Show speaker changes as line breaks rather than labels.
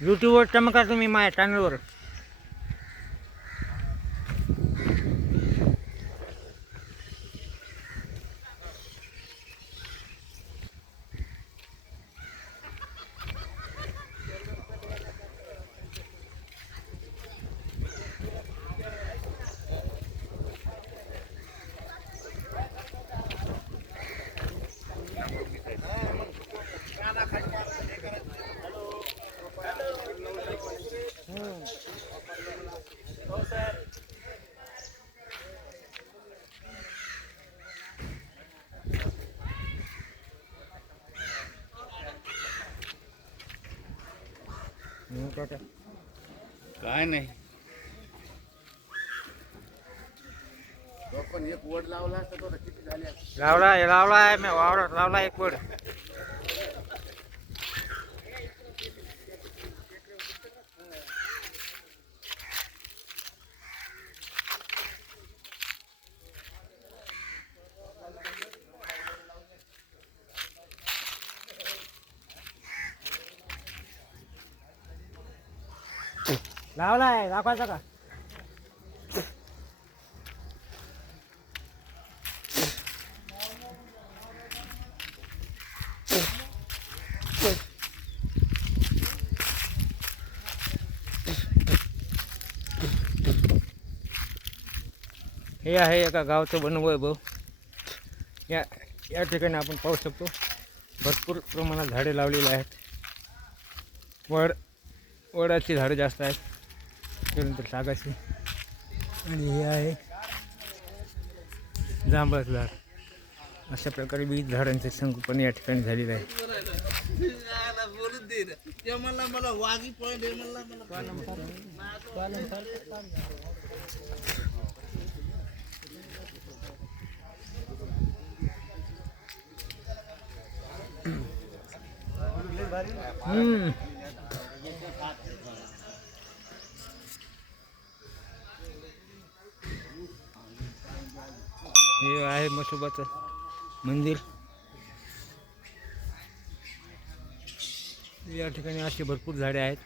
यूट्यूबवर चमका तुम्ही माझ्या चॅनलवर
કાંઈ નહીં. લાવડા લાવડા મેં વાવડો
લાવડા એક બોર્ડ आहे दाखवायचा का हे आहे एका गावचं वनवैभव या या ठिकाणी आपण पाहू शकतो. भरपूर प्रमाणात झाडे लावलेली आहेत. वड वडाची झाडं जास्त आहेत. त्यानंतर सागाची आणि हे आहे जांभळाचं झाड. अशा प्रकारे विविध झाडांचे संगोपन या ठिकाणी झालेलं आहे
बोलून
हे आहे मसोबाचं मंदिर. या ठिकाणी अशी भरपूर झाडे आहेत.